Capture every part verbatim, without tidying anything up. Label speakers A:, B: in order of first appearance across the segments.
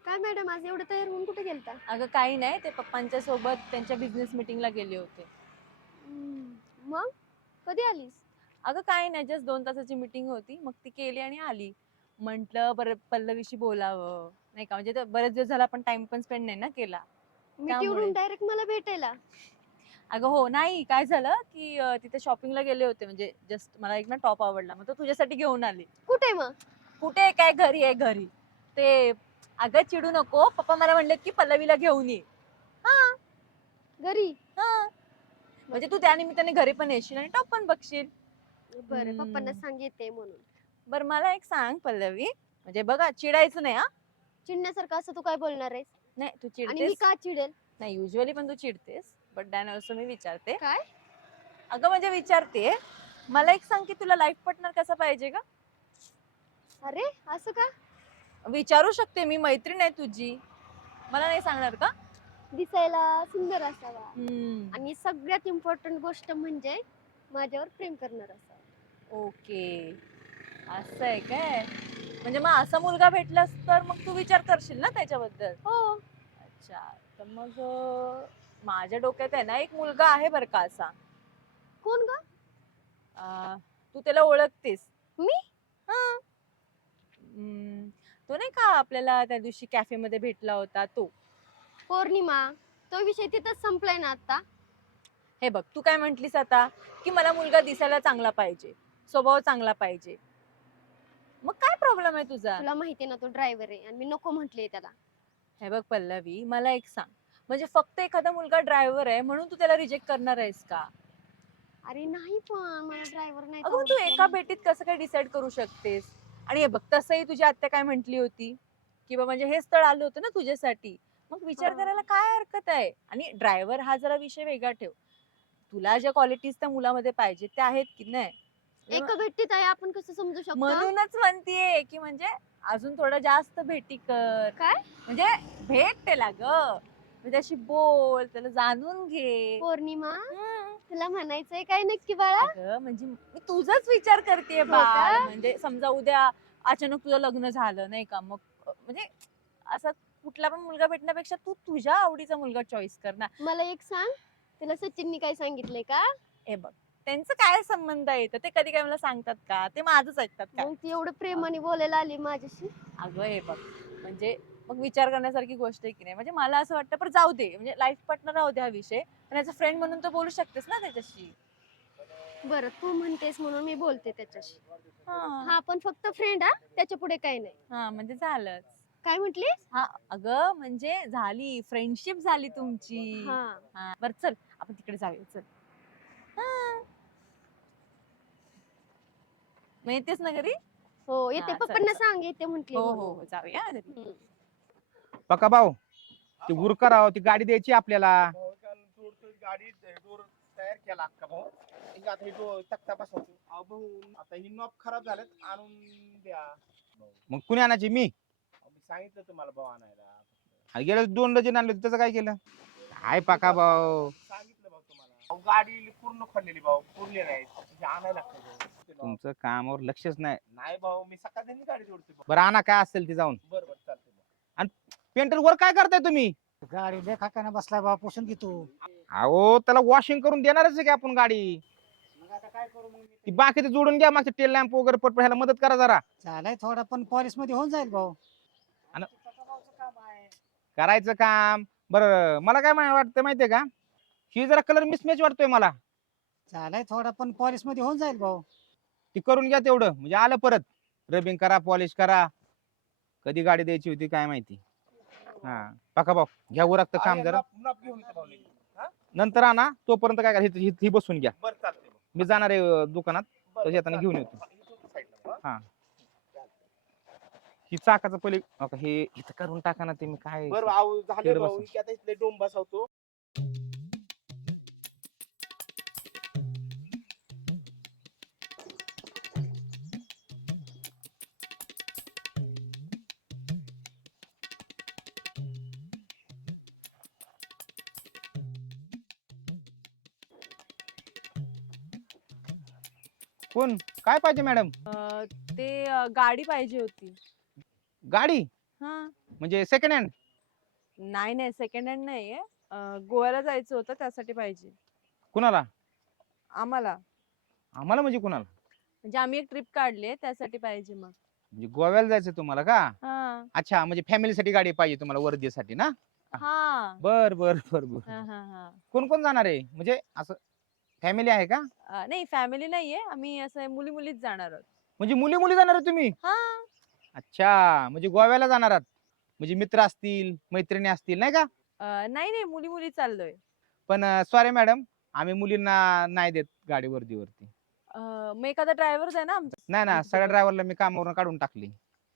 A: काय मॅडम आज एवढं तयार होऊन कुठे गेलता?
B: अगं काही नाही, ते पप्पांच्या सोबत त्यांच्या बिझनेस मीटिंगला गेले होते.
A: हम्म, मग कधी आलीस?
B: अगं काही नाही, जस्ट दोन तासाची मीटिंग होती, मग ती केली आणि आली. म्हंटल बरं पल्लवीशी बोलावं नाही का, म्हणजे ते बरेच दिवस झाला आपण टाइम पण स्पेंड नाही ना केला,
A: मिठीवरून
B: त्यामुळे.
A: डायरेक्ट मला भेटायला.
B: अगं हो, नाही काय झालं की अं, तिथे शॉपिंगला गेले होते, म्हणजे जस्ट मला एक ना टॉप आवडला, मग तो तुझ्यासाठी घेऊन आले.
A: कुठे मग?
B: कुठे काय, घरी आहे घरी. ते अगं चिडू नको, पप्पा मला म्हणलेत की पल्लवीला घेऊन ये.
A: हा, घरी.
B: हा, म्हणजे तू त्या निमित्ताने घरी पण येशील आणि टॉप पण बघशील.
A: बरं, पप्पांना
B: हम्म.
A: सांग येते म्हणून.
B: बर मला एक सांग पल्लवी, म्हणजे बघा चिडायचं नाही हा.
A: चिडण्यासारखं असं तू काय बोलणार आहेस?
B: नाही तू
A: आणि मी
B: चिडतेस.
A: का चिडेल?
B: नाही युजली पण तू चिडतेस, बट दॅन ऑल्सो मी विचारते.
A: काय?
B: अगं म्हणजे विचारते, मला एक सांग की तुला लाईफ पार्टनर कसा पाहिजे का?
A: अरे असं का?
B: विचारू शकते मी, मैत्रीण आहे तुझी, मला नाही सांगणार का?
A: दिसायला सुंदर असावा
B: हम्म.
A: आणि सगळ्यात इम्पॉर्टंट गोष्ट म्हणजे माझ्यावर प्रेम करणार असावा.
B: ओके, असं आहे काय? म्हणजे मग असा मुलगा भेटलास तर मग तू विचार करशील ना त्याच्याबद्दल.
A: हो.
B: अच्छा, तर मग अं, माझ्या डोक्यात आहे ना एक मुलगा आहे बरं का असा.
A: कोण ग?
B: अं, तू त्याला ओळखतेस.
A: मी?
B: हा. हम्म, तो नाही का आपल्याला त्या दिवशी कॅफे मध्ये भेटला होता तो.
A: पौर्णिमा. तो विषय तिथंच संपलाय ना आता.
B: हे बघ, तू काय म्हंटलीस आता की मला मुलगा दिसायला चांगला पाहिजे, स्वभाव चांगला पाहिजे, मग काय प्रॉब्लेम आहे तुझा?
A: तुला माहितीये ना तो ड्रायव्हर आहे आणि मी नको म्हंटले त्याला.
B: हे बघ पल्लवी, मला एक सांग, म्हणजे फक्त एखादा मुलगा ड्रायव्हर आहे म्हणून तू त्याला रिजेक्ट करणार आहेस का?
A: अरे नाही पण मला ड्रायव्हर नाही
B: अगं मग
A: आवडत
B: तू
A: तुला
B: एका
A: माहितीये.
B: भेटीत कसं काय डिसाईड करू शकतेस? आणि हे बघ, तसंही तुझी आत्या काय म्हंटली होती की बा म्हणजे हे स्थळ आलं होतं ना तुझ्यासाठी, मग विचार
A: हा.
B: करायला काय हरकत आहे? आणि ड्रायव्हर हा जरा विषय वेगळा ठेव, तुला ज्या क्वालिटीज त्या मुलामध्ये पाहिजे त्या आहेत की नाही. म्हणजे
A: एका भेटीत आहे आपण कसं समजू शकतो?
B: म्हणूनच म्हणतीये की म्हणजे अजून थोडं जास्त भेटी कर,
A: काय?
B: म्हणजे भेट त्याला ग, म्हणजे अशी बोल, त्याला जाणून घे.
A: पौर्णिमा,
B: हम्म.
A: तुला म्हणायचंय काय नक्की बाळा?
B: अगं म्हणजे मी तुझाच विचार करतेय
A: हो का?
B: बाळ, म्हणजे समजा उद्या अचानक तुझं लग्न झालं नाही का, मग अ, म्हणजे असा कुठला पण मुलगा भेटण्यापेक्षा तू तुझ्या आवडीचा मुलगा चॉईस कर ना.
A: मला एक सांग, तुला सचिननी काय सांगितलंय का?
B: हे बघ, त्यांचं काय संबंध येतं, ते कधी काय मला सांगतात का? ते माझंच ऐकतात का?
A: मग ती एवढं प्रेमाने बोलायला आली माझ्याशी.
B: अगं हे बघ, म्हणजे मग विचार करण्यासारखी गोष्ट आहे की नाही, म्हणजे मला असं वाटतं, पण जाऊ दे, म्हणजे लाईफ पार्टनर राहू दे हा विषय, पण याचा फ्रेंड म्हणून तर बोलू शकतेस ना त्याच्याशी.
A: बरं तू म्हणतेस म्हणून मी बोलते त्याच्याशी.
B: हा.
A: हा पण फक्त फ्रेंड हा, त्याच्या पुढे काही नाही.
B: हा म्हणजे झालंच.
A: काय म्हटलीस?
B: हा, अगं म्हणजे झाली फ्रेंडशिप झाली तुमची.
A: हा.
B: हा बर चल, आपण तिकडे जाऊया चल. हा. मग येतेस ना घरी?
A: हो येते,
B: हा चल
A: पप्पांना
B: चल.
A: सांग येते म्हटली
B: हो
A: म्हणून.
B: हो हो, जाऊया घरी.
A: हम्म.
C: पका भाऊ, ती उरका राव, ती गाडी द्यायची आपल्याला.
D: भाऊ काल जोडतोय गाडी डोर तयार केला अख्खा भाऊ. ठीक आहे, आता हे डोर तक्ता बसवतो. अहो भाऊ, आता ही नॉब खराब झाल्यात, आणून द्या.
C: मग कुणी आणायची? मी
D: अहो, मी सांगितलं तुम्हाला भाऊ आणायला.
C: आणि गेलं दोन डझन आणले, त्याचं काय केलं? काय पका भाऊ,
D: सांगितलं भाऊ तुम्हाला. अहो, गाडी पूर्ण खोललेली भाऊ, पुरले नाही, हे आणायला लागतं भाऊ.
C: तुमचं कामावर लक्षच नाही.
D: नाही भाऊ, मी सकाळी गाडी जोडते भाऊ.
C: बरं आणा, काय असेल ते जाऊन.
D: बरं बरं चालतंय भाऊ.
C: आणि पेंटर वर काय करताय तुम्ही?
E: गाडी लय खाकाने बसलाय बा, पुसून घे तू.
C: अहो त्याला वॉशिंग करून देणारच आहे की आपण गाडी.
D: मग आता काय करू मग मी?
C: ती बाकीचं जोडून घ्या, मागचं टेल लॅम्प वगैरे पटपट ह्याला मदत करा जरा.
E: चालाय थोडा, पण पॉलिश मध्ये होऊन जाईल भाऊ.
C: आणि
D: भाऊचं काम आहे.
C: करायचं काम. बरं मला काय मा- वाटतं माहितीये का, ही जरा कलर मिसमॅच वाटतोय मला.
E: चालाय थोडा, पण पॉलिश मध्ये होऊन जाईल भाऊ.
C: ती करून घ्या तेवढं, म्हणजे आलं परत. रबिंग करा, पॉलिश करा. कधी गाडी द्यायची होती काय माहिती. हा पका भाऊ, घ्या उरकतं काम
D: आहे,
C: जरा.
D: नॉब- नॉब घेऊन येतो भाऊ लगेच. हा?
C: नंतर आणा, तोपर्यंत काय करा, ही- ही बसून घ्या.
D: बरं चालतंय भाऊ.
C: मी जाणार आहे अं, दुकानात.
D: बरं,
C: तर
D: बरं,
C: येताना घेऊन
D: चालतंय.
C: येतो.
D: इथून साईडला भाऊ, हा?
C: हा, ही चाकाचं पहिले हो का, हे इथं करून टाका ना, ते मी काय
D: बरं भाऊ, झाले
C: तिकडे
D: भाऊ,
C: बसा.
D: की आता इथले डोंब बसवतो.
C: कोण काय पाहिजे मॅडम?
B: अं, ते अं, गाडी पाहिजे होती.
C: गाडी?
B: हा.
C: म्हणजे सेकंड हँड?
B: नाही नाही सेकंड हँड नाहीये. अं, गोव्याला जायचं होतं त्यासाठी पाहिजे
C: कुणाला?
B: आम्हाला.
C: आम्हाला म्हणजे कुणाला?
B: म्हणजे आम्ही एक ट्रिप काढली त्यासाठी पाहिजे मग.
C: म्हणजे गोव्याला जायचं तुम्हाला का?
B: हा
C: अच्छा, म्हणजे फॅमिलीसाठी गाडी पाहिजे तुम्हाला वर्धेसाठी ना?
B: हा
C: बर बर बर बर.
B: हा हा हा
C: कोण कोण जाणार आहे म्हणजे असं फॅमिली आहे का?
B: अं, नाही फॅमिली नाहीये, आम्ही असं मुली मुलीच जाणार आहोत.
C: म्हणजे मुली मुली जाणार आहे तुम्ही?
B: हा
C: अच्छा, म्हणजे गोव्याला जाणार आहात. म्हणजे मित्र असतील, मैत्रिणी असतील नाही का?
B: अं, नाही नाही मुली मुली चाललोय.
C: पण सॉरी मॅडम, आम्ही मुलींना नाही देत गाडी वर्दीवरती.
B: अं, मग एखादा ड्रायव्हर आहे ना आमचा
C: नाही ना, सगळ्या
B: आमच्यासोबत.
C: ड्रायव्हरला मी कामावरून काढून टाकली.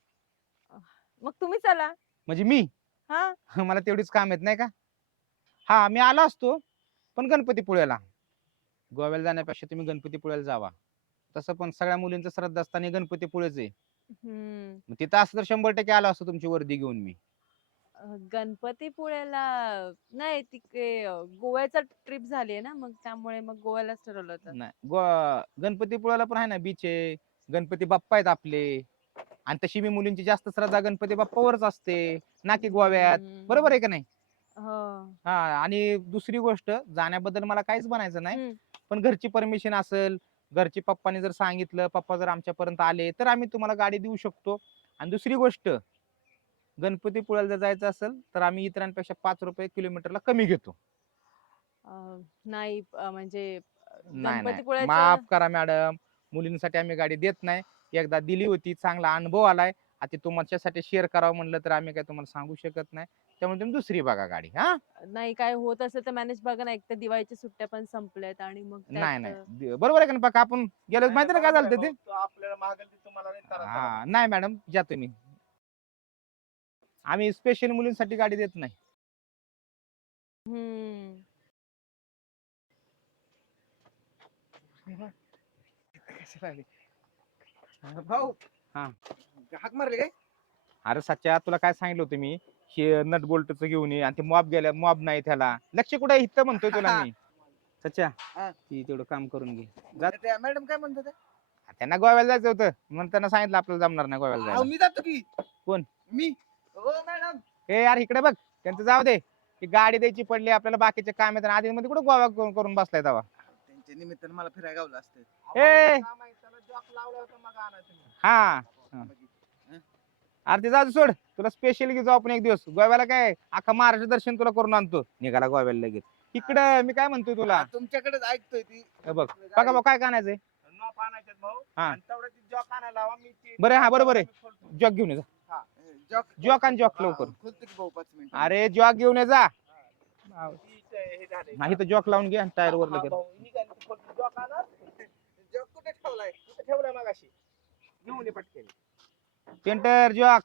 B: मग तुम्ही चला.
C: म्हणजे मी
B: हा
C: मला तेवढीच काम येत नाही का? हा, मी आलो असतो पण गणपतीपुळ्याला. गोव्याला जाण्यापेक्षा तुम्ही गणपतीपुळ्याला जावा. तसं पण सगळ्या मुलींचं श्रद्धास्थान हे गणपतीपुळेच आहे.
B: हम्म
C: मग तिथं असं तर शंभर टक्के आलो असतो तुमची वर्दी घेऊन मी.
B: अं, गणपतीपुळ्याला नाही, तिकडे अं, गोव्याचा ट्रिप झाली आहे ना, मग त्यामुळे मग गोव्यालाच ठरवलं होतं.
C: नाही, गो गणपतीपुळ्याला पण आहे ना बीच आहे, गणपती बाप्पा आहेत आपले. आणि तशी मी मुलींची जास्त श्रद्धा गणपती बाप्पावरच असते, ना की गोव्यात.
B: हम्म,
C: बरोबर आहे का नाही?
B: हो.
C: हा, आणि दुसरी गोष्ट, जाण्याबद्दल मला काहीच म्हणायचं नाही.
B: हम्म,
C: पण घरची परमिशन असेल, घरची पप्पाने जर सांगितलं, पप्पा जर आमच्यापर्यंत आले तर आम्ही तुम्हाला गाडी देऊ शकतो. आणि दुसरी गोष्ट, गणपतीपुळ्याला जर जायचं असेल तर आम्ही इतरांपेक्षा पाच रुपये किलोमीटरला कमी घेतो.
B: अं, नाही अं, म्हणजे अं,
C: नाही नाही,
B: गणपतीपुळ्याचं
C: माफ करा मॅडम, मुलींसाठी आम्ही गाडी देत नाही. एकदा दिली होती, चांगला अनुभव आलाय. आता तुमच्यासाठी शेअर करावं म्हणलं तर आम्ही काय तुम्हाला सांगू शकत नाही. त्यामुळे तुम्ही दुसरी बघा गाडी. हा,
B: नाही काय होत असेल तर मॅनेज बघा ना, एक तर दिवाळीच्या सुट्ट्या पण संपल्यात आणि मग
C: नाही
B: त्यात
C: नाही, दि- बरोबर आहे का नाही? पक्का आपण गेलो माहिती ना काय झालं ते?
D: तो आपल्याला मागेल ते तुम्हाला नाही त्रास झाला.
C: हा, नाही मॅडम, जा तुम्ही. आम्ही स्पेशल मुलींसाठी गाडी देत नाही.
B: हम्म
D: कशाला आली? भाऊ,
C: हा.
D: हाक मारले काय?
C: अरे सच्या, तुला काय सांगितलं होतं मी, हे नट बोल्टचं घेऊन ये. आणि ते मॉब गेल्या, मॉब नाही त्याला लक्ष कुठे इथं म्हणतोय तुला मी. सच्या,
D: हा.
C: ती तेवढं काम करून घे. जा.
D: त्या मॅडम काय म्हणतात?
C: त्यांना गोव्याला जायचं होतं म्हणून त्यांना सांगितलं आपल्याला जमणार नाही गोव्याला
D: अहो,
C: जायला.
D: मी जातो की.
C: कोण?
D: मी. हो मॅडम.
C: ए यार, इकडे बघ, त्यांचं जाऊ दे. ती गाडी द्यायची पडली, आपल्याला बाकीचे काम आहेत. आधी मध्ये कुठे गोवा करून- करून बसलाय तेव्हा.
D: त्यांच्या निमित्तानं मला फिरायला गावलं असतं.
C: ए
D: जॉक लावला होता मग आणा तुम्ही.
C: हा, अरे ते जाऊ दे, सोड. तुला स्पेशल घेऊ आपण एक दिवस गोव्याला. काय अख्खा महाराष्ट्र दर्शन तुला करून आणतो. निघाला गोव्याला लगेच. इकडं मी काय म्हणतोय तुला,
D: तुमच्याकडेच ऐकतोय ती.
C: हे बघ बघा भाऊ, काय आणायचंय?
D: नॉप आणायच्यात भाऊ.
C: हा.
D: आणि तेवढं ती जॉक आणायला लावा. मी ती-
C: बरं, हा, बरोबर आहे.
D: मी खोलतो.
C: जॉक घेऊन ये जा.
D: हा. जॉक
C: जॉक आणि जॉक
D: हा,
C: लवकर.
D: खोलतो की भाऊ पाच मिनिटं.
C: अरे जॉक घेऊन ये जा.
D: ती ते- हे झालंय.
C: नाही तर जॉक लावून घे टायर वर
D: हा,
C: लगेच.
D: भाऊ, निघाली ती खोलतो. जॉक आणा. जॉक कुठे ठेवलाय? कुठे ठेवलाय मगाशी? घेऊन ये पटकन.
C: Painter Jacques.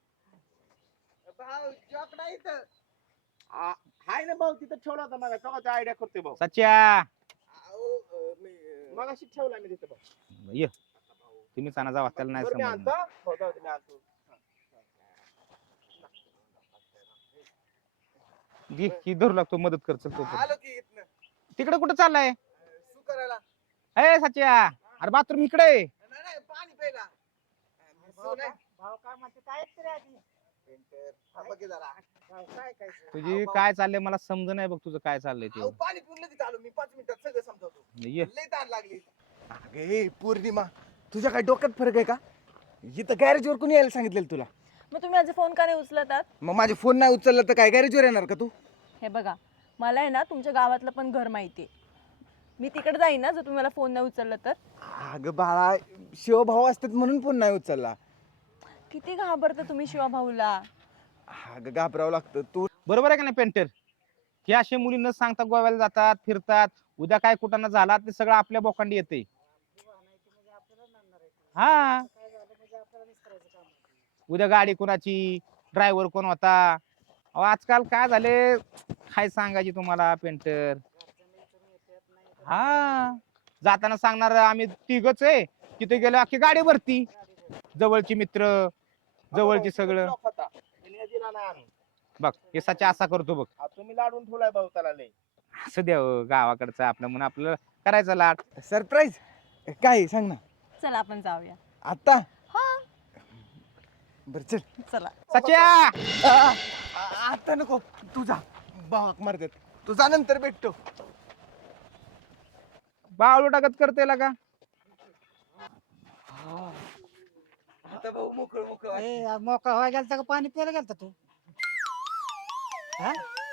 D: भाऊ, जॉक नाही इथं. आ, हाय ना भाऊ, तिथं ठेवला होता मग तेव्हा आयडिया करतोय भाऊ.
C: सच्या,
D: मगाशी ठेवला मी तिथं भाऊ.
C: ये तुम्ही चाना जावा, त्याला नाही
D: बरं, मी
C: समजणार.
D: आणतो. भाऊ, जाऊ दे, मी आणतो.
C: घे, ही धरू लागतो, मदत कर. चल तो
D: आलो की इथनं.
C: तिकडे कुठं चाललाय?
D: सु करायला.
C: ए सच्या, अरे बाथरूम इकडे आहे.
D: नाही नाही, पाणी प्यायला. सु नाही. भाऊ काय म्हणते, काय येत रे आधी? पेंटर, थांबा की जरा. भाऊ, काय काय
C: तुझी
D: अहो, भाऊ,
C: काय चाललंय मला समज नाही बघ, तुझं काय चाललंय
D: अहो,
C: ते.
D: पाणी पिऊन लगेच आलो मी. पाच मिनिटात सगळं समजावतो.
C: ये.
D: लय ताण लागली. अगे पौर्णिमा, तुझ्या काय डोक्यात फरक आहे का? इथं गॅरेजवर कोणी यायला सांगितलेलं तुला?
B: मग तुम्ही माझा फोन का नाही उचलतात?
D: मग माझे फोन नाही उचलला तर काय गॅरेजवर येणार का तू?
B: हे बघा, मला आहे ना तुमच्या गावातलं पण घर माहिती आहे. मी तिकडे जाईन ना जर तुम्ही मला फोन नाही उचलला तर.
D: अगं बाळा, शिवभाऊ असतात म्हणून फोन नाही उचलला.
B: किती घाबरता तुम्ही शिवाभाऊला.
D: अगं घाबरावं लागतं. तू
C: बरोबर आहे का नाही पेंटर? हे असे मुली न सांगता गोव्याला जातात, फिरतात. उद्या काय कुठं झाला ते सगळं आपल्या बोकांडी येते. हा, उद्या गाडी कोणाची, ड्रायव्हर कोण होता. अहो, आजकाल काय झाले, काय सांगायची तुम्हाला पेंटर. हा, जाताना सांगणार आम्ही तिघच आहे, तिथे गेलो अख्खी गाडी भरती. जवळची मित्र, जवळची सगळं. बघ हे सचा असा करतो बघ.
D: तुम्ही लाडून ठेवलाय भाऊ त्याला लय.
C: असं द्या हो, गावाकडचं आपलं म्हणून आपल्याला करायचं लाड.
D: सरप्राईज काय सांग ना.
B: चला आपण जाऊया.
D: आता
B: हा,
D: बर चल.
B: चला.
C: सच्या
D: आ, आ, आता नको तुझा भावाक मारतात तुझा नंतर भेटतो.
C: बावलो टाकत करते का
D: आता भाऊ मोकळ मोकळ वाटतं.
E: ए आ, मोकळा व्हायला गेलता का पाणी प्यायला गेलता तू हा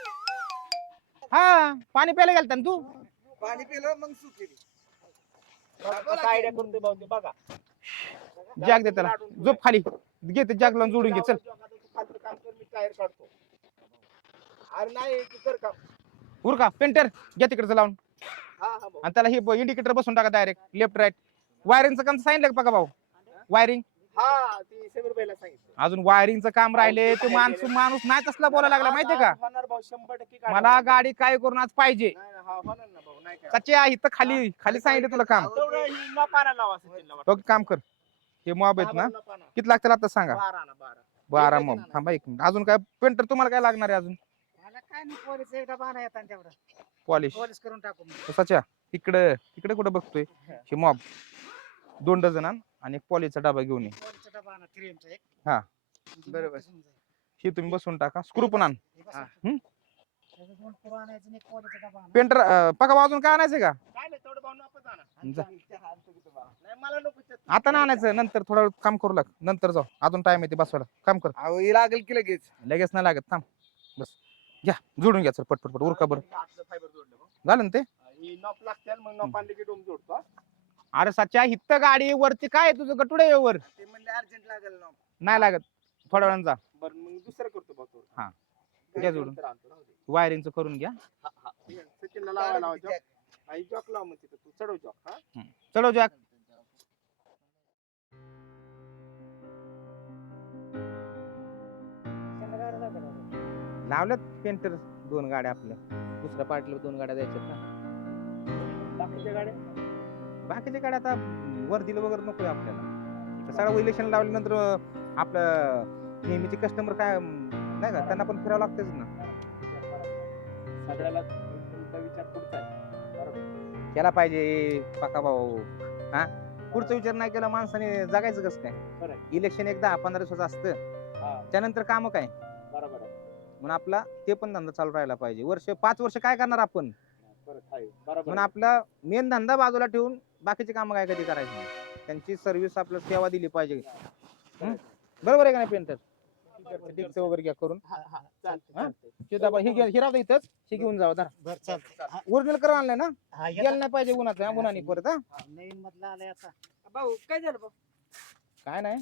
C: हा पाणी प्यायला गेलता ना तू
D: पाणी पिलं मग सुख केली. आयडिया करतोय भाऊ ते बघा.
C: जॅक दे त्याला झोप खाली घे ते जॅक लावून जोडून घे चल
D: खालचं काम कर मी टायर काढतो. अरे नाही तू कर काम.
C: उर का पेंटर घ्या तिकडचं लावून
D: हा हा भाऊ.
C: आणि त्याला हे इंडिकेटर बसून टाका डायरेक्ट लेफ्ट राईट वायरिंगचं काम सांगितलं का बघा भाऊ वायरिंग
D: हा ती समीर भाईला सांगितलं.
C: अजून वायरिंगचं काम राहिले ते माणूस माणूस नाही तसला बोलायला लागला माहितीये का
D: होणार भाऊ शंभर टक्के गाडी
C: मला
D: होणार.
C: गाडी काय करून आज पाहिजे
D: नाही नाही, हा होणार ना भाऊ नाही काय.
C: सच्या इथं खाली खाली सांगितलं तुला काम
D: तेवढं ही न पाना लावा सचिनला वाटतं.
C: बघ काम कर हे मॉब आहेत ना
D: न पाना.
C: किती लागतील आता सांगा
D: बारा ना बारा.
C: बारा
D: एक
C: मॉब
D: पाहिजे ना.
C: थांबा एक मिनिट अजून काय पेंटर तुम्हाला काय लागणार आहे अजून
E: मला काय नाही पोलीस एकदा बाणा येतात तेवढा
C: पॉलिश
E: पोलीस करून टाकू मग.
C: सच्या इकडे इकडे कुठं बघतोय हे मॉब दोन डझन आण आणि एक पॉलिशचा डबा घेऊन ये
E: पोलीसचा डबा आणा, क्रीमचा एक.
C: हा.
E: म्हणजे
D: बरोबर.
E: मोठं समजा.
C: हे तुम्ही बसून टाका स्क्रू पण आण
E: हे बसा.
C: हम्म.
E: त्याचं दोन पुरं आणायचं आणि एक पोलीसचा डबा आणा.
C: पेंटर पका अजून काय आणायचं का
D: काय नाही तेवढं भाऊ नको जाणार.
C: जा.
D: नाही मला नको ते.
C: आता ना आणायचं नंतर थोडा वेळ काम करू लाग नंतर जाऊ अजून टाइम येते बसवायला काम कर
D: अहो हे लागेल की लगेच.
C: लगेच नाही लागत थांब बस घ्या जोडून घ्या सर पटपट पट उरका बरं
D: आतलं फायबर जोडलं भाऊ.
C: झालं ना ते
D: ही नॉप लागते मग नॉप आणली की डोम जोडतो.
C: अरे सच्या हित्त गाडी वरती काय आहे तुझं गटुडे आहे वर
D: ते म्हणले अर्जंट लागेल नॉप.
C: नाही लागत थोड्या वेळानं जा
D: बरं मग दुसरं करतो भाऊ तो.
C: हा.
D: काय
C: घ्या जोडून.
D: नंतर आणतो, राहू दे.
C: वायरिंगचं करून घ्या
D: हा, हा. ठीक आहे. सचिनला लावा लावा जॉक. आई जॉक लाव मग तिथं तू चढव जॉक हा.
C: चलो जॅक
E: शंभर गाड्या जाऊ द्या.
C: लावल्यात पेंटर दोन गाड्या आपल्या दुसऱ्या पार्टीला दोन गाड्या द्यायच्यात ना
D: बाकीच्या गाड्या
C: बाकीच्या गाड्या आता वर्दीला वगैरे नकोय आपल्याला सगळं इलेक्शन लावल्यानंतर अं, आपलं नेहमीचे कस्टमर काय अं, नाही का त्यांना पण फिरावं लागतेच ना
D: सगळ्याला तुमचा विचार पुढचा आहे. बरोबर.
C: केला पाहिजे पका भाऊ हा पुढचा विचार नाही केला माणसाने जगायचं कसं काय
D: खरं आहे.
C: इलेक्शन एक दहा पंधरा दिवसाचं असतं
D: हा
C: त्यानंतर काम काय
D: बरोबर आहे.
C: म्हणून आपला ते पण धंदा चालू राहायला पाहिजे वर्ष पाच वर्ष काय करणार आपण
D: परत आहे. बरोबर
C: म्हणून
D: आहे.
C: आपला मेन धंदा बाजूला ठेवून बाकीचे काम काय कधी करायचे नाही. त्यांची सर्व्हिस आपल्याला सेवा दिली पाहिजे हं? बरोबर आहे का नाही पेंटर टिकचं वगैरे घ्या करून
D: हा, हा. चालतंय,
C: हा?
D: चालतंय.
C: हे दाबा, हे घ्या, हे राहू दे इथंच हे घेऊन जावा जरा
E: बरं चालतंय. हा,
C: ओरिजिनल करून आणलंय ना
E: हा, येता.
C: गेलं नाही पाहिजे उन्हाचं हा, उन्हाने परत हा
E: नवीन मधला आलाय आता.
B: भाऊ काय झालं भाऊ
C: काय नाही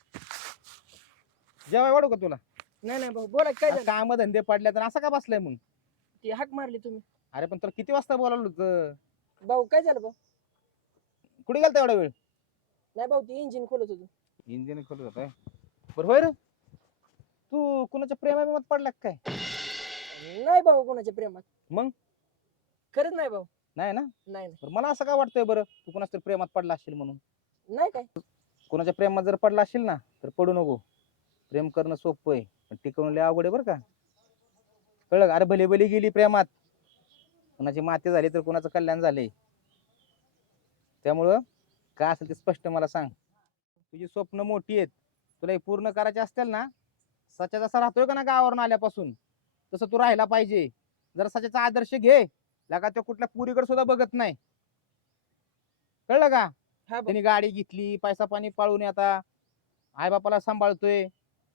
C: जेवाय वाढू का तुला
B: नाही नाही भाऊ बोला काय झालं
C: काम धंदे पडल्या तर असं का बसलाय मग
B: ती हाक मारली तुम्ही
C: अरे पण तुला किती वाजता बोलावलं होतं
B: भाऊ काय झालं भाऊ
C: कुठे गेलता एवढा वेळ
B: नाही भाऊ ती इंजिन खोलत होती
C: इंजिन खोलत होता बरं होय रे तू कुणाच्या प्रेमात पडला का काय
B: नाही भाऊ कोणाच्या प्रेमात
C: मग?
B: खरंच नाही भाऊ
C: नाही ना
B: नाही नाही.
C: बरं मला असं काय वाटतंय बरं तू कुणाच्या तरी प्रेमात पडला असेल म्हणून
B: नाही काय
C: कोणाच्या प्रेमात जर पडला असेल ना तर पडू नको प्रेम करणं सोपं आहे पण टिकवून लय अवघड आहे बरं का कळलं का? अरे भले भले गेली प्रेमात कुणाची माती झाली तर कुणाचं कल्याण झालंय त्यामुळं काय असेल ते स्पष्ट मला सांग तुझी स्वप्न मोठी आहेत तुला हे पूर्ण करायचे असतील ना सच्या जसा राहतोय का ना गावावरून आल्यापासून तसं तू राहायला पाहिजे जर सच्याचा आदर्श घे लगा तो कुठल्या पुरीकडे सुद्धा बघत नाही कळलं का
B: हा भाऊ
C: त्यांनी गाडी घेतली पैसा पाणी पाळून आता आई बापाला सांभाळतोय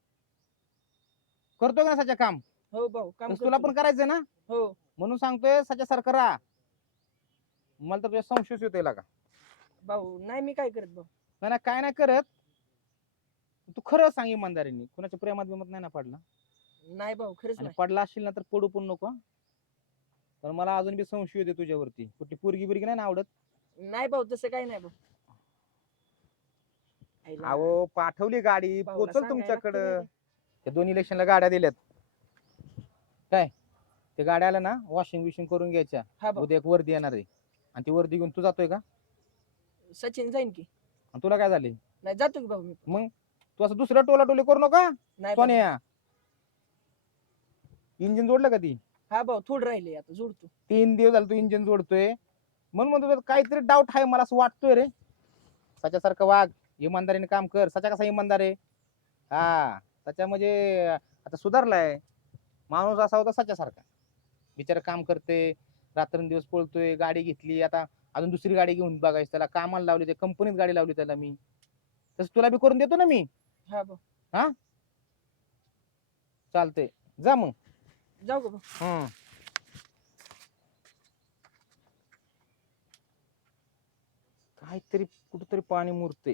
C: करतोय का सच्या काम
B: हो भाऊ काम
C: तसं तुला
B: करतो.
C: पण करायचंय ना
B: हो
C: म्हणून सांगतोय सच्यासारखं राहा मला तर तुझ्या संशयच येतोय का
B: भाऊ नाही मी काय करत भाऊ
C: नाही नाही, काय नाही करत तू खरं सांग इमानदारीने कुणाच्या प्रेमात बिमत नाही ना पडला
B: नाही भाऊ खरंच
C: आणि
B: नाही
C: पडला असशील ना तर पडू पण नको हं. पण मला अजून बी संशय येते तुझ्यावरती कुठली पोरगी बिरगी नाही ना आवडत
B: नाही भाऊ तसं काही नाही भाऊ आईला
C: अहो पाठवली गाडी
B: भाऊला
C: पोचल
B: सांगायला
C: तुमच्याकडं
B: लागतं ना
C: त्या दोन इलेक्शनला गाड्या दिल्यात काय ते गाड्या आल्या ना वॉशिंग बिशिंग करून घ्यायच्या
B: रे. हा भाऊ
C: उद्या एक वर्दी येणार आहे आणि ती वर्दी घेऊन तू जातोय का
B: सचिन जाईन की
C: आणि तुला काय झाले
B: नाही जातो की भाऊ मी पण.
C: तू असं दुसऱ्या टोला टोले करू नका
B: नाही भाऊ.
C: सोन्या इंजिन जोडलं का ती
B: हा भाऊ थोडं राहिले आता जोडतो
C: तीन दिवस झाले तू इंजिन जोडतोय म्हणून म्हणतो तुला काहीतरी डाऊट आहे मला असं वाटतोय रे सच्यासारखं वाघ इमानदारीने काम कर सचा कसा इमानदार आहे हा सच्या म्हणजे आता सुधारलाय. माणूस असा होता सच्यासारखा. बिचारा काम करते, रात्रंदिवस पळतोय, गाडी घेतली, आता अजून दुसरी गाडी घेऊन बघायची त्याला, कामाला लावली, ते कंपनीत गाडी लावली त्याला मी. तसं तुला बी करून देतो ना मी.
D: हा भाऊ.
C: हा चालतंय, जा मग.
D: जाऊ का भाऊ?
C: हम्म. काहीतरी कुठेतरी पाणी मुरते.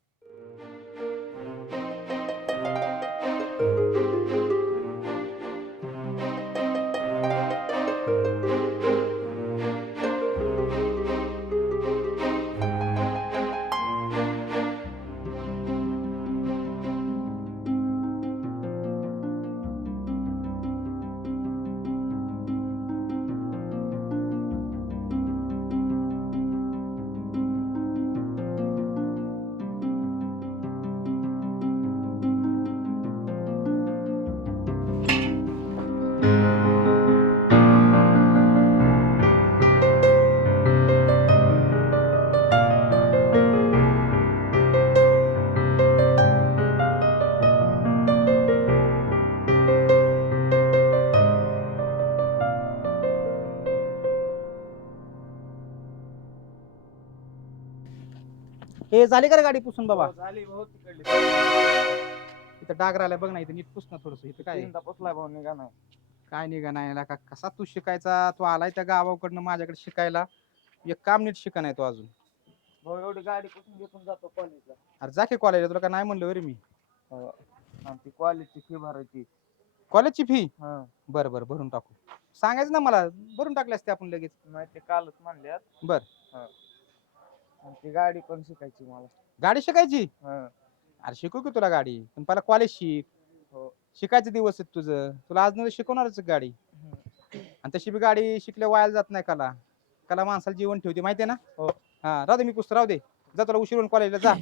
C: हे झाली का रे गाडी पुसून बाबा?
D: हो, झाली भाऊ तिकडली.
C: इथं डाग राहिला बघ ना, इथं नीट पुस ना थोडस. इथं काय आहे?
D: तीनदा पोचलाय भाऊ, निघा नाही.
C: काय निघा नाही का कसा तू शिकायचा? तू आलाय त्या गावाकडनं माझ्याकडे शिकायला, एक काम नीट शिका नाही तो अजून.
D: भाऊ एवढी गाडी कुठून घेऊन जातो कॉलेजला?
C: अरे जा की कॉलेजला, तुला काय नाही म्हणलं रे मी.
D: आणि ती कॉलेजची फी भरायची.
C: कॉलेजची फी?
D: हा
C: बरं बरं भरून टाकू. सांगायचं ना मला, भरून टाकली असते आपण लगेच.
D: नाही ते कालच म्हणल्यात.
C: बर.
D: आणि ती गाडी पण शिकायची मला.
C: गाडी शिकायची?
D: हा.
C: अरे शिकू की तुला गाडी, पण पहिला कॉलेज शिक.
D: हो.
C: शिकायचे दिवस आहेत तुझं, तुला आज नंतर शिकवणारच गाडी. आणि तशी बी गाडी शिकल्या वायाला जात नाही. कला कला माणसाला जीवन ठेवते माहितीये ना.
D: हो.
C: हा राहू दे, मी पुस्तक राहू दे. जा तुला उशीर होऊन कॉलेजला जा.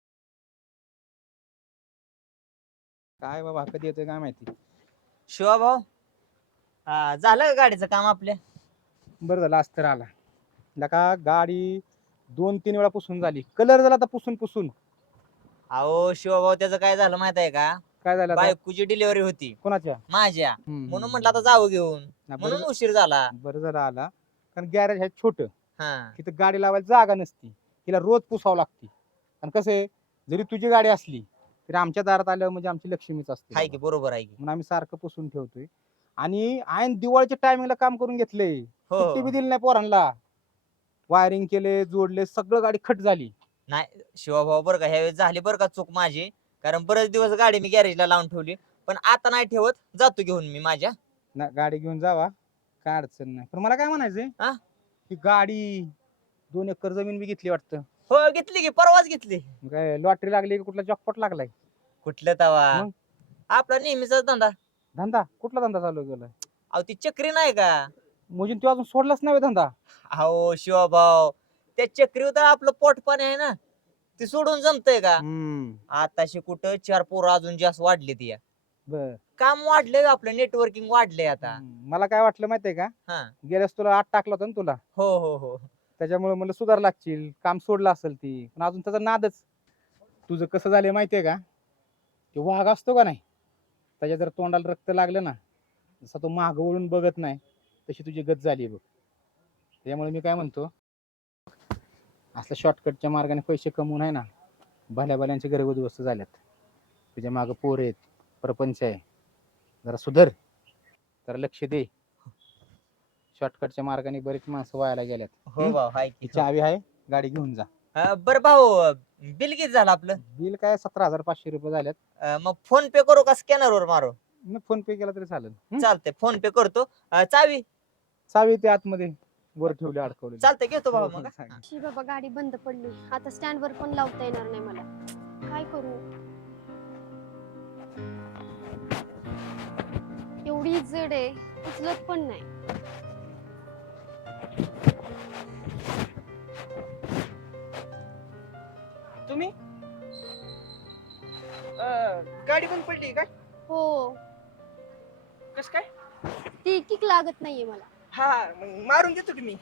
C: काय बाबा कधी येतोय काय माहिती.
F: शिवा भाऊ, हा, झालं का गाडीचं काम आपल्या?
C: बरं झालं आज तर आला. लका गाडी दोन तीन वेळा पुसून झाली, कलर झाला आता पुसून पुसून.
F: अहो शिवा भाऊ, त्याचं काय झालं माहित आहे का?
C: काय झालं आता?
F: बायकोची डिलिव्हरी होती
C: कोणाच्या?
F: माझ्या,
C: हम्म,
F: म्हणून
C: हम्म.
F: म्हटलं आता जावं घेऊन,
C: ना, बरं
F: म्हणून
C: झा-
F: उशीर झाला.
C: बरं झालं आला, कारण गॅरेज आहे छोट,
F: हा
C: तिथं गाडी लावायला जागा नसती, तिला रोज पुसावं लागती. आणि कसं आहे, जरी तुझी गाडी असली तरी आमच्या दारात आल्यावर म्हणजे आमची लक्ष्मीच असते
F: आहे की,
C: बाबा.
F: बरोबर आहे की.
C: म्हणून आम्ही सारखं पुसून ठेवतोय. आणि आयन दिवाळीच्या टायमिंगला काम करून घेतले,
F: हो
C: सुट्टी बी दिली नाही पोरांना. वायरिंग केले, जोडले, सगळं गाडी खट झाली.
F: नाही शिवा भाऊ, बरं का ह्यावेळेस झाली बरं का चूक माझी, कारण बरेच दिवस गाडी मी गॅरेजला लावून ठेवली, पण आता नाही ठेवत, जातो घेऊन मी माझ्या.
C: ना गाडी घेऊन जावा, काय अडचण नाही. पण मला काय म्हणायचंय,
F: हा?
C: की गाडी दोन एकर जमीन बी घेतली वाटतं.
F: हो घेतली की, परवाच घेतली.
C: मग काय लॉटरी लागली की कुठला जॉकपॉट लागलाय?
F: कुठलं तवा,
C: मग?
F: आपला नेहमीचाच धंदा.
C: धंदा कुठला धंदा चालू केलाय?
F: अहो ती चक्री नाही का?
C: म्हणजे तू अजून सोडलाच नाही होय धंदा?
F: अहो शिवा भाऊ, त्या चक्रीवर तर आपलं पोट पाणी आहे ना, ती सोडून जमतंय का?
C: हम्म,
F: आताशी कुठं चार पोरं अजून जास्त वाढले ती,
C: बर.
F: काम वाढलंय आपलं, नेटवर्किंग वाढलंय आता.
C: हम्म, मला काय वाटलं माहितीये का,
F: हा
C: गेल्यास तुला आठ टाकला होता ना तुला,
F: हो हो हो.
C: त्याच्यामुळे मला सुधार लागतील, काम सोडलं असेल ती, पण अजून त्याचा नादच. तुझं कसं झालंय माहितीये का, ते वाघ असतो का नाही, त्याच्या जर तोंडाला रक्त लागलं ना, जसा तो माग वळून बघत नाही, तशी तुझी गत झाली बघ. त्यामुळे मी काय म्हणतो, असल्या शॉर्टकटच्या मार्गाने पैसे कमवून आहे ना, भल्या भल्यांचे घर उद्ध्वस्त झाल्यात. तुझ्या मागं पोर आहेत, प्रपंच आहे, जरा सुधर, जरा लक्ष दे. शॉर्टकटच्या मार्गाने बरीच माणसं व्हायला गेल्यात.
F: हो भाऊ हाय
C: ही
F: की.
C: चावी आहे, गाडी घेऊन जा.
F: अं, बरं भाऊ, बिल किती झालं आपलं?
C: बिल काय सतरा हजार पाचशे रुपये झाल्यात.
F: अं, मग फोन पे करू का स्कॅनर वर मारू?
C: मी फोन पे केला तरी चालेल. हं?
F: चालतंय, फोन पे करतो. अं, चावी
C: चावी ते आतमध्ये वर ठेवली, अडकवली.
F: चालतंय, घेतो भाऊ
C: हो,
F: मग.
C: हो, चालेल.
A: शी बाबा गाडी बंद पडली, आता स्टँड वर पण लावता येणार नाही मला. काय करू? एवढी जड आहे, उचलत पण नाही.
D: तुम्ही अं, गाडी पण पडली काय?
A: हो,
D: कस काय?
A: ती किक लागत नाहीये मला.
D: हा मग मारून देतो की मी.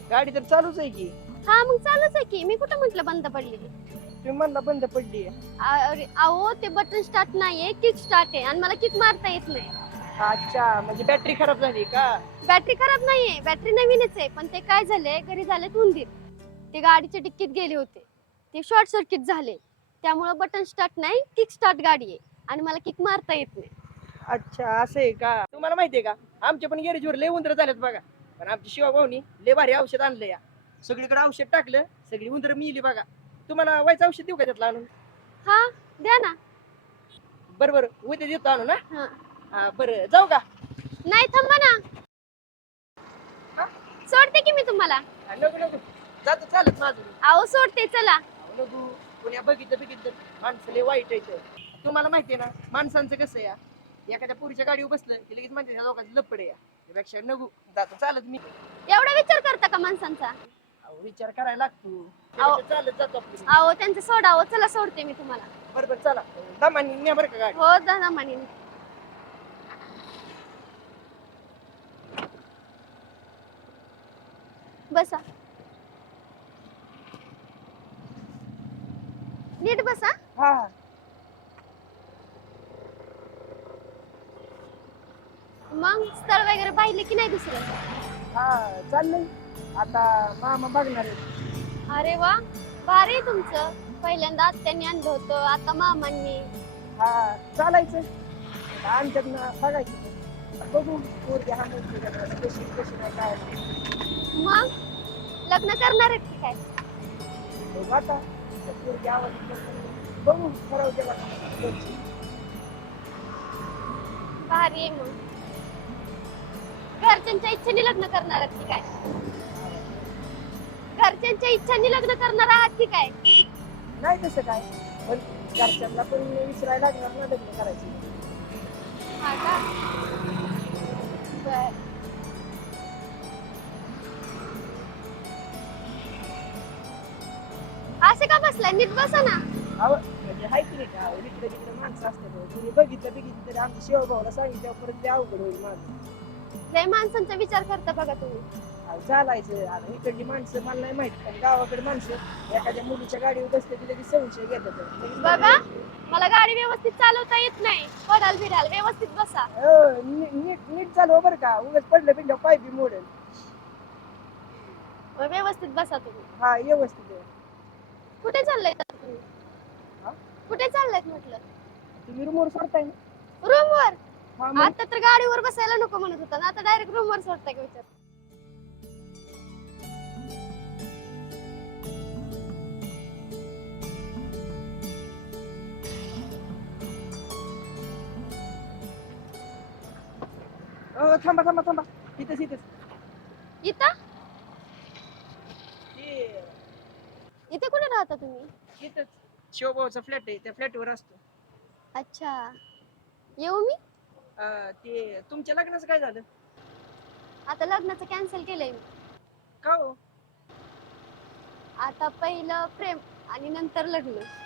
G: गाडी तर चालूच आहे की.
A: हा मग चालूच आहे की, मी कुठं म्हंटल बंद पडली.
G: तुम्ही म्हणला बंद पडली.
A: अरे अहो ते बटन स्टार्ट नाहीये, किक स्टार्ट आहे आणि मला किक मारता येत नाही.
G: अच्छा म्हणजे बॅटरी खराब झाली का?
A: बॅटरी खराब नाहीये, बॅटरी नवीनच आहे, पण ते काय झालंय घरी झालेत उंदीर. ते गाडीच्या डिक्कीत गेले होते, ते शॉर्ट सर्किट झाले, त्यामुळे बटन स्टार्ट नाही, किक स्टार्ट गाडी आहे आणि मला किक मारता येत नाही.
G: अच्छा असं आहे का? तुम्हाला माहितीये का आमच्या पण गॅरेजवर लय उंदर झालेत बघा. पण आमच्या शिवाभाऊनी लय भारी औषध आणलं या. सगळीकडे औषध टाकलं, सगळी उंदर मिली बघा. तुम्हाला व्हायचं औषध देऊ का त्यातलं आणून?
A: हा द्या ना.
G: बरं बरं उद्या देतो आणून.
A: हा.
G: हा बरं जाऊ का?
A: नाही थांबा ना,
G: हा?
A: सोडते की मी तुम्हाला.
G: हा, नको नको जातो चालत माझं.
A: अहो सोडते चला.
G: अहो, नको पुण्या बघितलं बघितलं माणसं लय वाईट आहे. तुम्हाला माहितीये ना माणसांचं कसं या, एखाद्या पुरीच्या गाडीवर बसलं की लगेच म्हणते ह्या लोकांचं लपडे या. त्यापेक्षा नको जातो चालत मी.
A: एवढा विचार करता का माणसांचा?
G: अहो, विचार करायला लागतो.
A: अहो.
G: त्यापेक्षा चालत जातो आपलं.
A: अहो त्यांचं सोडावं, चला सोडते मी तुम्हाला.
G: बरं बरं चला दमानी न्या बरं का गाडी.
A: हो दादा म्हणे. बसा, नीट बसा.
G: हा
A: मग स्थळ वगैरे पाहिले की नाही दुसरं?
G: हा चाललंय आता मामा बघणार आहे.
A: अरे वा, भारी आहे तुमचं. पहिल्यांदा आत्याने आणलं होतं, आता मामांनी.
G: हा चालायचं आता आमच्याकडनं बघायचं. बघू पोरगी हा म्हणते का नाही, कशी कशी नाही काय नाही.
A: मग लग्न करणार आहेत की काय?
G: बघू आता त्या पोरगी आवाज करते. बघू ठरवते बघा.
A: भारी आहे. मग घरच्यांच्या इच्छेने लग्न करणार आहात की काय? घरच्यांच्या इच्छेने लग्न करणार आहात की काय?
G: नाही तसं काय पण घरच्यांना पण विचारायला लागणार ना लग्न करायचं.
A: हा का? बर. असे का बसलाय? नीट बसा ना.
G: अहो म्हणजे हाय की नाही का इकडे तिकडे माणसं असतात. तुम्ही बघितलं बघितलं तरी आमच्या शिवभाऊला सांगितलं परत ते अवघड होईल माझं.
A: लय माणसांचा विचार करता बघा तुम्ही.
G: अहो, चालायचं आता इकडली माणसं मला नाही माहित पण गावाकडे माणसं एखाद्या मुलीच्या गाडीवर बसले की लगेच संशय घेतात.
A: बघा, मला गाडी व्यवस्थित चालवता येत नाही. पडाल बिडाल व्यवस्थित बसा.
G: हो, नी- नीट नीट चालवा बरं का उगाच पडलं पिंड पाय बी मोडेल.
A: मग व्यवस्थित बसा तुम्ही.
G: हा व्यवस्थित आहे.
A: कुठे चाललाय तुम्ही?
G: हा?
A: कुठे चाललायत म्हटलं?
G: तुम्ही रूमवर सोडताय ना?
A: रूम वर.
G: हा मग.
A: आता तर गाडीवर बसायला नको म्हणत होता ना, आता डायरेक्ट रूम वर सोडताय का विचार?
G: अहो, थांबा थांबा थांबा इथंच इथंच
A: इथं
G: ते
A: इथे कुठे राहता तुम्ही?
G: इथंच शिवभाऊचा फ्लॅट आहे त्या फ्लॅटवर असतो.
A: अच्छा, येऊ मी?
G: अं, ते तुमच्या लग्नाचं काय झालं?
A: आता लग्नाचं कॅन्सल केलंय मी.
G: का हो?
A: आता पहिलं प्रेम आणि नंतर लग्न.